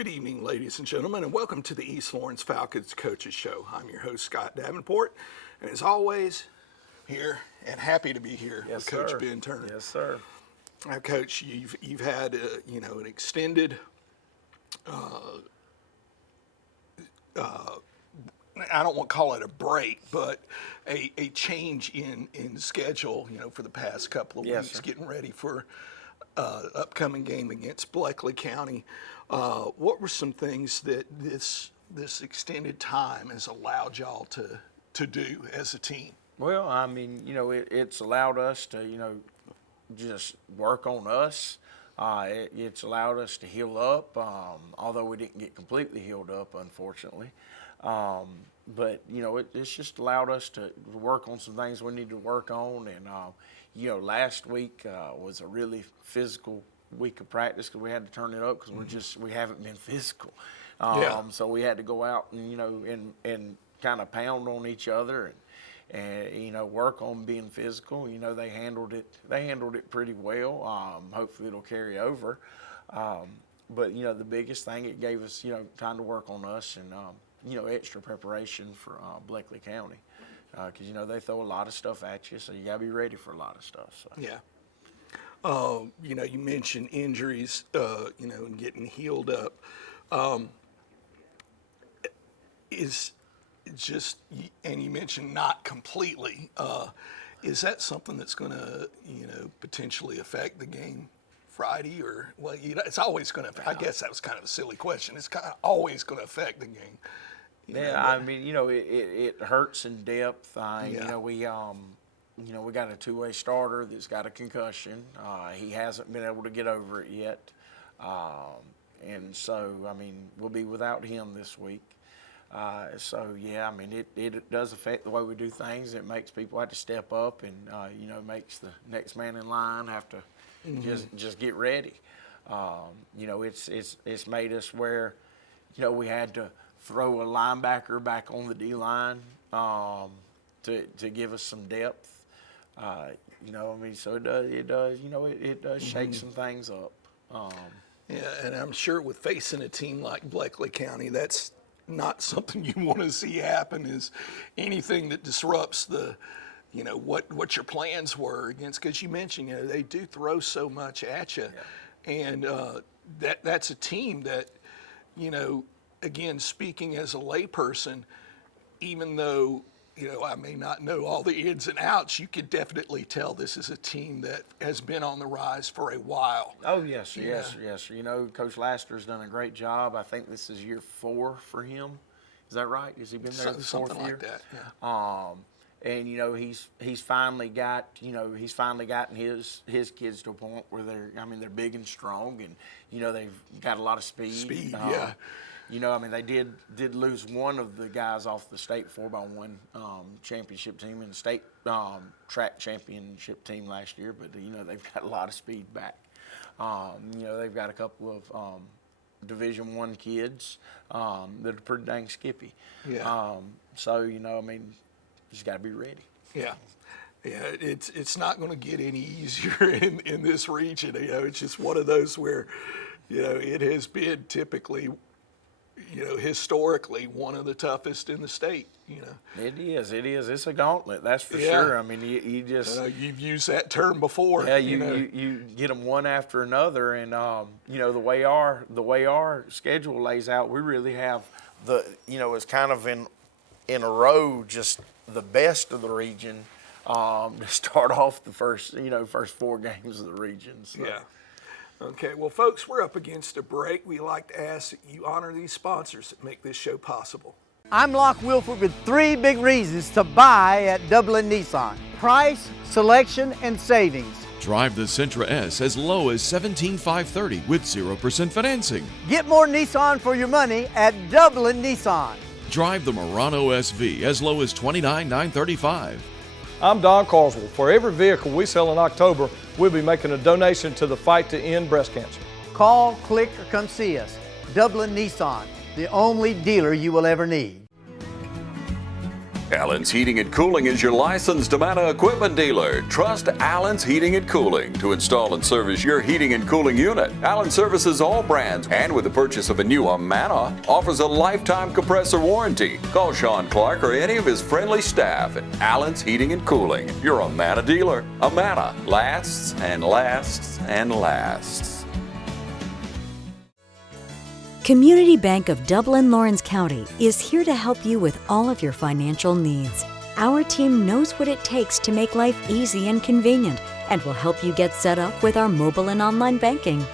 Good evening, ladies and gentlemen, and welcome to the East Lawrence Falcons Coaches Show. I'm your host, Scott Davenport, and as always, here and happy to be here with Coach Ben Turner. Yes, sir. Now, Coach, you've had an extended, I don't want to call it a break, but a change in schedule, for the past couple of weeks, sir. getting ready for upcoming game against Bleckley County. What were some things that this extended time has allowed y'all to do as a team? Well, I mean, it's allowed us to, just work on us. It's allowed us to heal up, although we didn't get completely healed up, unfortunately. But, it's just allowed us to work on some things we need to work on. And, last week was a really physical week of practice because we had to turn it up because we haven't been physical. So we had to go out and, and kind of pound on each other and work on being physical. They handled it pretty well. Hopefully it'll carry over. But the biggest thing, it gave us time to work on us and extra preparation for Bleckley County because they throw a lot of stuff at you, so you gotta be ready for a lot of stuff. So. Yeah. You mentioned injuries, and getting healed up. And you mentioned not completely. Is that something that's going to, potentially affect the game Friday? Or, it's always going to, I guess that was kind of a silly question. It's kind of always going to affect the game. I mean, it hurts in depth. We got a two-way starter that's got a concussion. He hasn't been able to get over it yet. And so, we'll be without him this week. It does affect the way we do things. It makes people have to step up and, makes the next man in line have to just get ready. It's made us where, we had to throw a linebacker back on the D-line to give us some depth. So it does shake some things up. And I'm sure with facing a team like Bleckley County, that's not something you want to see happen, is anything that disrupts the, what your plans were against, because you mentioned, they do throw so much at you. Yeah. And that's a team that, again, speaking as a layperson, even though, I may not know all the ins and outs, you could definitely tell this is a team that has been on the rise for a while. Oh, yes. Coach Laster's done a great job. I think this is year 4 for him. Is that right? Has he been there the 4th year? Something like that, yeah. And he's finally gotten his kids to a point where they're big and strong, and they've got a lot of speed. Yeah. They did lose one of the guys off the state 4x1 championship team and the state track championship team last year, but they've got a lot of speed back. They've got a couple of Division I kids that are pretty dang skippy. Yeah. Just got to be ready. Yeah. Yeah, it's not going to get any easier in this region. It's just one of those where, it has been typically, historically one of the toughest in the state. It is. It's a gauntlet, that's for sure. You just you've used that term before. Yeah, you get them one after another, and the way our schedule lays out, we really have it's kind of in a row, just the best of the region to start off the first 4 games of the region. So. Yeah. Okay, well, folks, we're up against a break. We like to ask that you honor these sponsors that make this show possible. I'm Locke Wilford with 3 big reasons to buy at Dublin Nissan: price, selection, and savings. Drive the Sentra S as low as $17,530 with 0% financing. Get more Nissan for your money at Dublin Nissan. Drive the Murano SV as low as $29,935. I'm Don Carswell. For every vehicle we sell in October, we'll be making a donation to the fight to end breast cancer. Call, click, or come see us. Dublin Nissan, the only dealer you will ever need. Allen's Heating and Cooling is your licensed Amana equipment dealer. Trust Allen's Heating and Cooling to install and service your heating and cooling unit. Allen services all brands, and with the purchase of a new Amana, offers a lifetime compressor warranty. Call Sean Clark or any of his friendly staff at Allen's Heating and Cooling, your Amana dealer. Amana lasts and lasts and lasts. Community Bank of Dublin Lawrence County is here to help you with all of your financial needs. Our team knows what it takes to make life easy and convenient and will help you get set up with our mobile and online banking.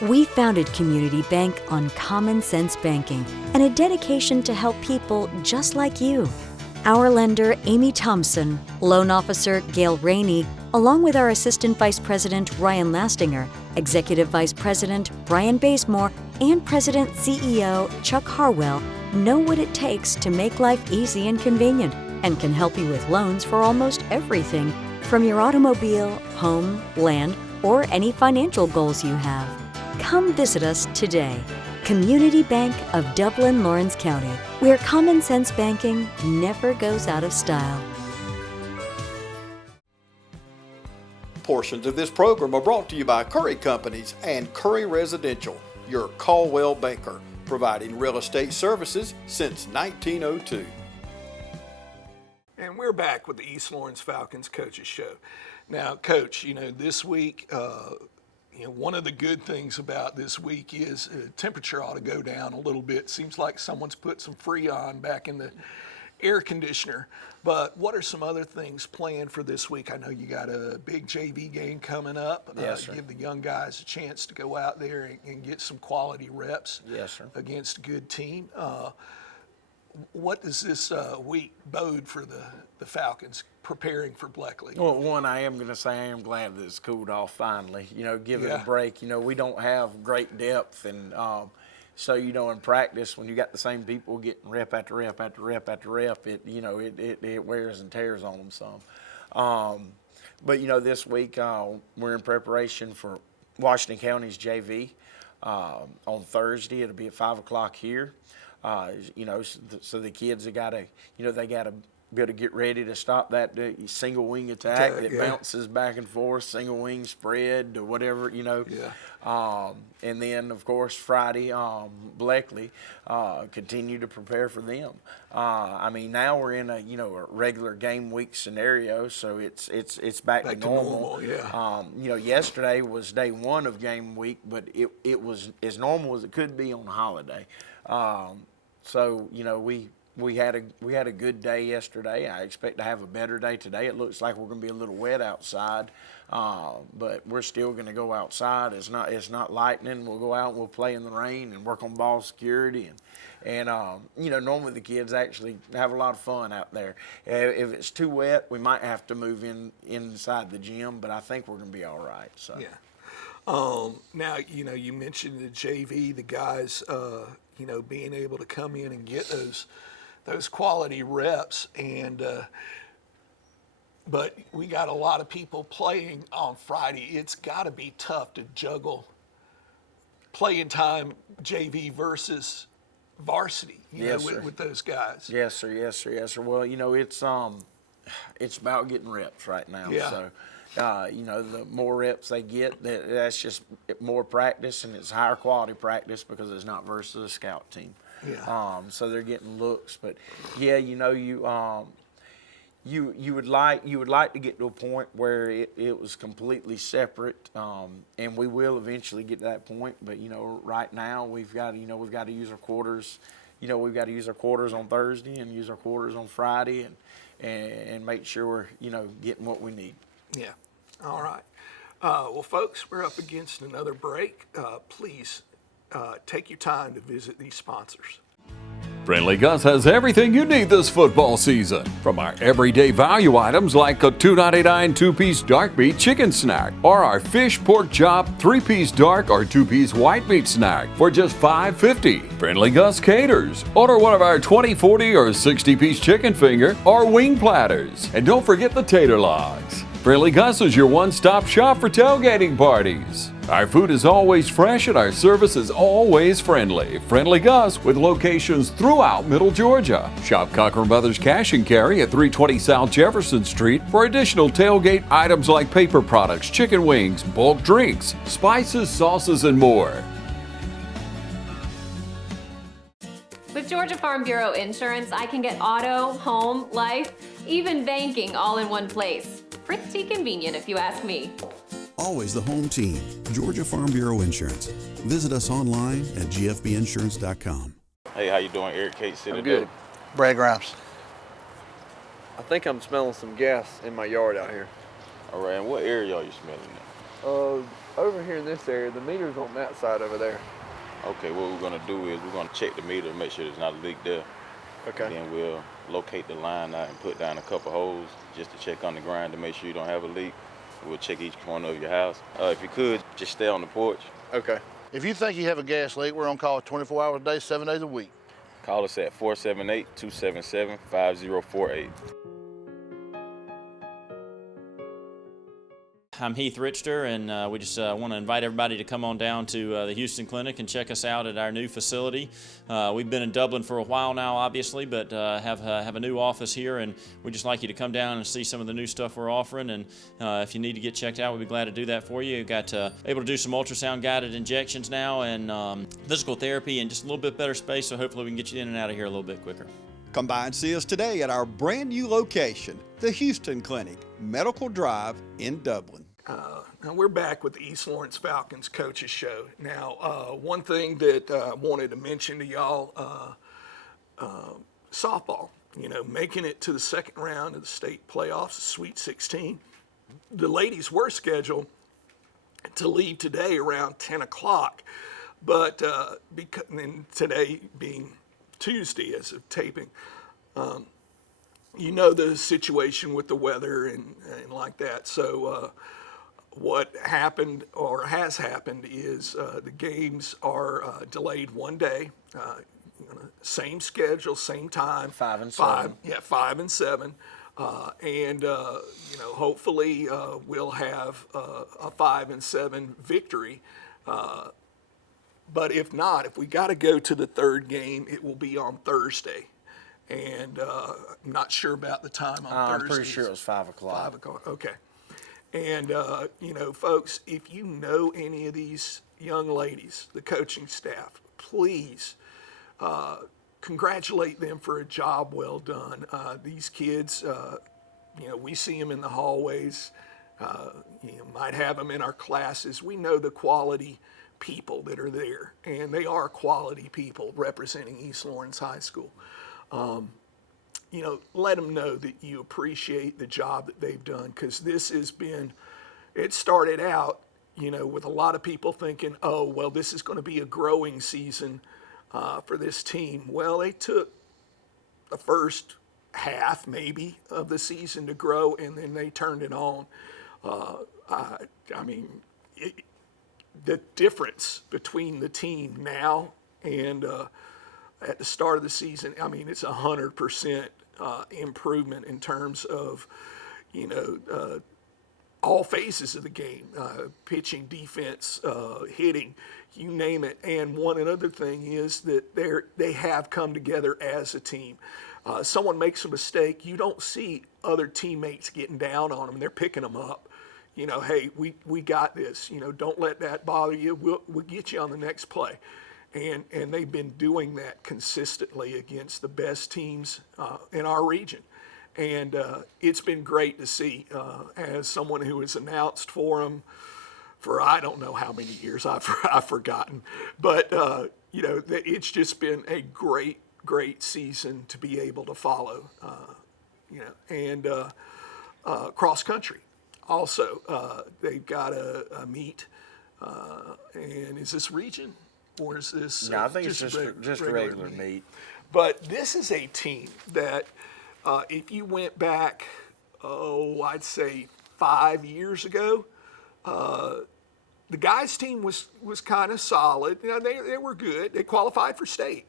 We founded Community Bank on common sense banking and a dedication to help people just like you. Our lender, Amy Thompson, loan officer, Gail Rainey, along with our Assistant Vice President, Ryan Lastinger, Executive Vice President, Brian Bazemore, and President CEO, Chuck Harwell, know what it takes to make life easy and convenient and can help you with loans for almost everything, from your automobile, home, land, or any financial goals you have. Come visit us today. Community Bank of Dublin Lawrence County, where common sense banking never goes out of style. Portions of this program are brought to you by Curry Companies and Curry Residential, your Caldwell banker, providing real estate services since 1902. And we're back with the East Lawrence Falcons Coaches Show. Now, Coach, this week, one of the good things about this week is temperature ought to go down a little bit. Seems like someone's put some Freon back in the air conditioner. But what are some other things planned for this week? I know you got a big JV game coming up. Yes, sir. Give the young guys a chance to go out there and get some quality reps against a good team. What does this week bode for the Falcons preparing for Bleckley? Well, one, I am going to say I am glad that it's cooled off finally. Give it a break. We don't have great depth, and so in practice when you got the same people getting rep after rep after rep after rep, it wears and tears on them some. But this week we're in preparation for Washington County's JV. On Thursday it'll be at 5:00 here. So the kids have got to, they got to be able to get ready to stop that single wing attack that bounces back and forth, single wing spread or whatever, and then, of course, Friday, Bleckley, continue to prepare for them. Now we're in a regular game week scenario, so it's back to normal. Yesterday was day one of game week, but it was as normal as it could be on a holiday. So we had a good day yesterday. I expect to have a better day today. It looks like we're going to be a little wet outside, but we're still going to go outside. It's not lightning. We'll go out and we'll play in the rain and work on ball security and normally the kids actually have a lot of fun out there. If it's too wet, we might have to move inside the gym, but I think we're going to be all right. So now you mentioned the JV, the guys. Being able to come in and get those quality reps, and but we got a lot of people playing on Friday. It's got to be tough to juggle playing time JV versus varsity, with those guys. Yes, sir. Yes, sir. Yes, sir. Well, it's about getting reps right now. Yeah. So. The more reps they get, that's just more practice, and it's higher quality practice because it's not versus a scout team. Yeah. So they're getting looks, but you would like to get to a point where it was completely separate, and we will eventually get to that point. But right now we've got to use our quarters. We've got to use our quarters on Thursday and use our quarters on Friday, and make sure we're getting what we need. Yeah. All right. Well, folks, we're up against another break. Please take your time to visit these sponsors. Friendly Gus has everything you need this football season. From our everyday value items like a $2.99 two-piece dark meat chicken snack, or our fish pork chop 3-piece dark or 2-piece white meat snack for just $5.50. Friendly Gus caters. Order one of our 20, 40, or 60-piece chicken finger or wing platters. And don't forget the tater logs. Friendly Gus is your one-stop shop for tailgating parties. Our food is always fresh and our service is always friendly. Friendly Gus with locations throughout Middle Georgia. Shop Cochran Brothers Cash and Carry at 320 South Jefferson Street for additional tailgate items like paper products, chicken wings, bulk drinks, spices, sauces, and more. With Georgia Farm Bureau Insurance, I can get auto, home, life, even banking all in one place. Pretty convenient if you ask me. Always the home team, Georgia Farm Bureau Insurance. Visit us online at gfbinsurance.com. Hey, how you doing? Eric Kate City. I'm good. Brad Grimes. I think I'm smelling some gas in my yard out here. All right, and what area are you smelling at? Over here in this area, the meter's on that side over there. Okay, what we're gonna do is we're gonna check the meter and make sure there's not a leak there. Okay. Then we'll locate the line out and put down a couple holes just to check on the ground to make sure you don't have a leak. We'll check each corner of your house. If you could, just stay on the porch. Okay. If you think you have a gas leak, we're on call 24 hours a day, 7 days a week. Call us at 478-277-5048. I'm Heath Richter, and we just want to invite everybody to come on down to the Houston Clinic and check us out at our new facility. We've been in Dublin for a while now, obviously, but have a new office here, and we'd just like you to come down and see some of the new stuff we're offering. And if you need to get checked out, we'd be glad to do that for you. We've got able to do some ultrasound-guided injections now, and physical therapy, and just a little bit better space, so hopefully we can get you in and out of here a little bit quicker. Come by and see us today at our brand new location, the Houston Clinic, Medical Drive in Dublin. Now we're back with the East Lawrence Falcons Coaches Show. Now, one thing that I wanted to mention to y'all, softball, making it to the second round of the state playoffs, Sweet 16. The ladies were scheduled to leave today around 10 o'clock, but and today being Tuesday as of taping, the situation with the weather and like that. So what happened or has happened is the games are delayed one day, same schedule, same time. 5 and 7. 5 and 7. And hopefully we'll have a 5 and 7 victory. But if not, if we got to go to the third game, it will be on Thursday. And I'm not sure about the time on Thursday. I'm pretty sure it was 5 o'clock. 5 o'clock, okay. And, folks, if you know any of these young ladies, the coaching staff, please congratulate them for a job well done. These kids, we see them in the hallways, might have them in our classes. We know the quality people that are there, and they are quality people representing East Lawrence High School. Let them know that you appreciate the job that they've done, because this has been, it started out, with a lot of people thinking, oh, well, this is going to be a growing season for this team. Well, they took the first half, maybe, of the season to grow, and then they turned it on. The difference between the team now and at the start of the season, it's 100% improvement in terms of, all phases of the game, pitching, defense, hitting, you name it. And one other thing is that they have come together as a team. Someone makes a mistake, you don't see other teammates getting down on them. They're picking them up. Hey, we got this. Don't let that bother you. We'll get you on the next play. And they've been doing that consistently against the best teams in our region. And it's been great to see as someone who has announced for them for I don't know how many years, I've forgotten. But, it's just been a great season to be able to follow, and cross country. Also, they've got a meet, and is this region? Or is this no, I think it's just a regular meet. But this is a team that, if you went back, I'd say 5 years ago, the guys' team was kind of solid. They were good. They qualified for state,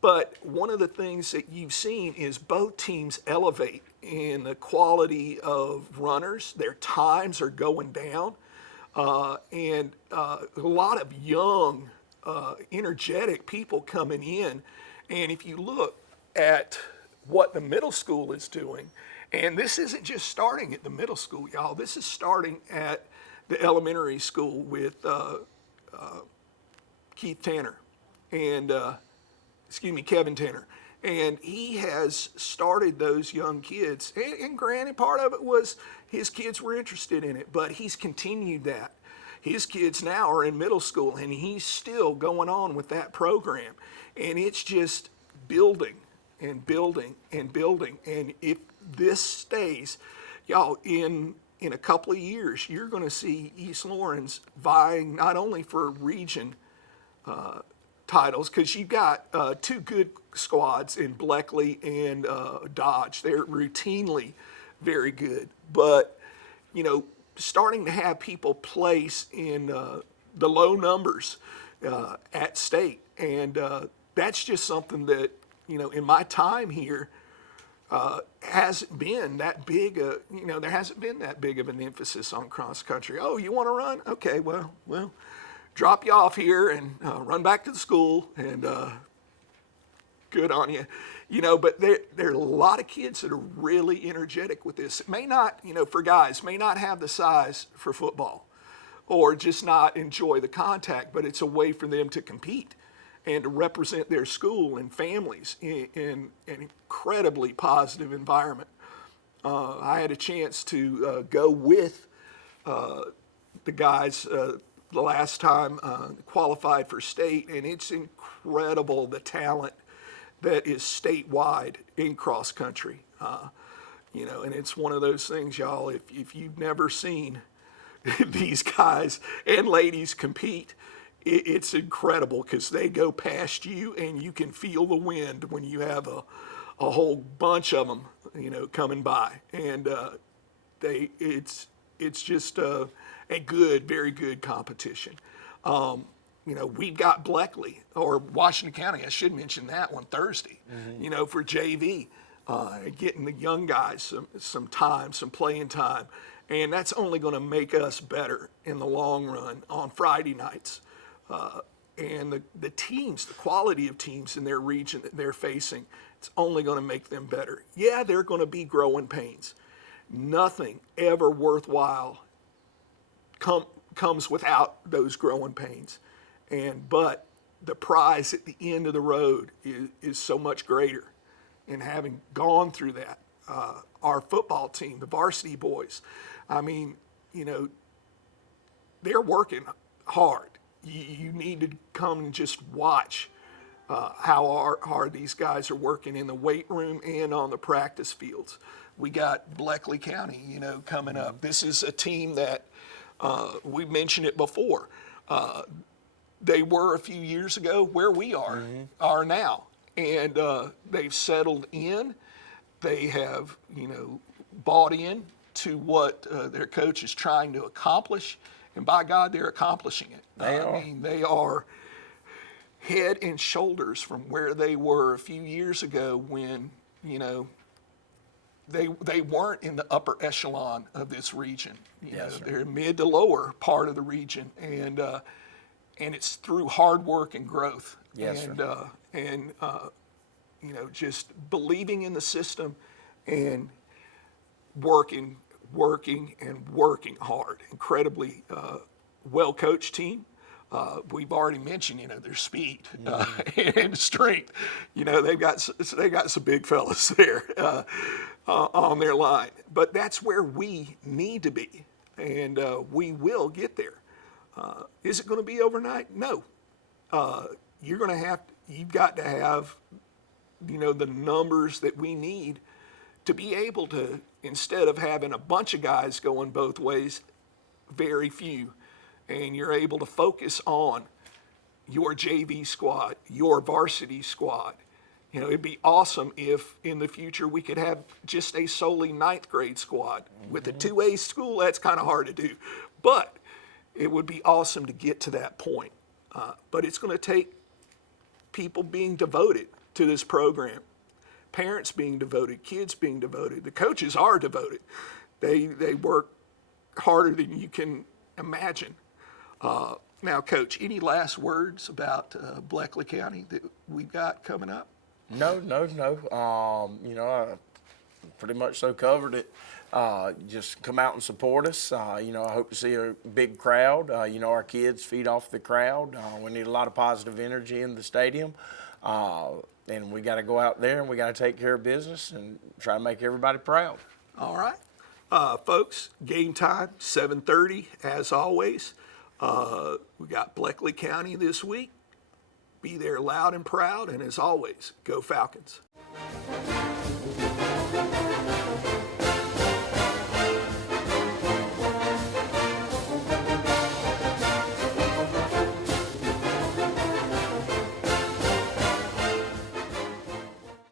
But one of the things that you've seen is both teams elevate in the quality of runners. Their times are going down. And a lot of young, energetic people coming in. And if you look at what the middle school is doing, and this isn't just starting at the middle school, y'all. This is starting at the elementary school with Keith Tanner and, Kevin Tanner. And he has started those young kids. And granted, part of it was his kids were interested in it, but he's continued that. His kids now are in middle school, and he's still going on with that program. And it's just building and building and building. And if this stays, y'all, in a couple of years, you're going to see East Lawrence vying not only for region titles, because you've got two good squads in Bleckley and Dodge. They're routinely very good. But, starting to have people place in the low numbers at state. And that's just something that, in my time here, hasn't been that big. There hasn't been that big of an emphasis on cross country. Oh, you want to run? Okay, well, drop you off here and run back to the school, and good on you. But there are a lot of kids that are really energetic with this. It may not, for guys, may not have the size for football or just not enjoy the contact, but it's a way for them to compete and to represent their school and families in an incredibly positive environment. I had a chance to go with the guys the last time qualified for state, and it's incredible the talent that is statewide in cross country. And it's one of those things, y'all, if you've never seen these guys and ladies compete, it's incredible because they go past you and you can feel the wind when you have a whole bunch of them, coming by. And it's just a good, very good competition. We've got Bleckley, or Washington County, I should mention that one, Thursday, for JV, getting the young guys some time, some playing time. And that's only going to make us better in the long run on Friday nights. And the teams, the quality of teams in their region that they're facing, it's only going to make them better. Yeah, they're going to be growing pains. Nothing ever worthwhile comes without those growing pains. But the prize at the end of the road is so much greater. And having gone through that, our football team, the varsity boys, they're working hard. You need to come and just watch how hard these guys are working in the weight room and on the practice fields. We got Bleckley County, coming up. This is a team that we mentioned it before. They were a few years ago where we are now. And they've settled in. They have, bought in to what their coach is trying to accomplish. And by God, they're accomplishing it. They are head and shoulders from where they were a few years ago when, they weren't in the upper echelon of this region. They're mid to lower part of the region. And it's through hard work and growth. Just believing in the system and working hard. Incredibly well-coached team. We've already mentioned, their speed and strength. They got some big fellas there on their line. But that's where we need to be, and we will get there. Is it going to be overnight? No. You've got to have, the numbers that we need to be able to, instead of having a bunch of guys going both ways, very few, and you're able to focus on your JV squad, your varsity squad. It'd be awesome if in the future we could have just a solely 9th grade squad. With a 2A school, that's kind of hard to do. But it would be awesome to get to that point. But it's going to take people being devoted to this program. Parents being devoted, kids being devoted, the coaches are devoted. They work harder than you can imagine. Now, Coach, any last words about Bleckley County that we've got coming up? No. You know, I pretty much so covered it. Just come out and support us. You know, I hope to see a big crowd. You know, our kids feed off the crowd. We need a lot of positive energy in the stadium. And we got to go out there and we got to take care of business and try to make everybody proud. All right. Folks, game time, 7:30 as always. We got Bleckley County this week. Be there loud and proud, and as always, go Falcons.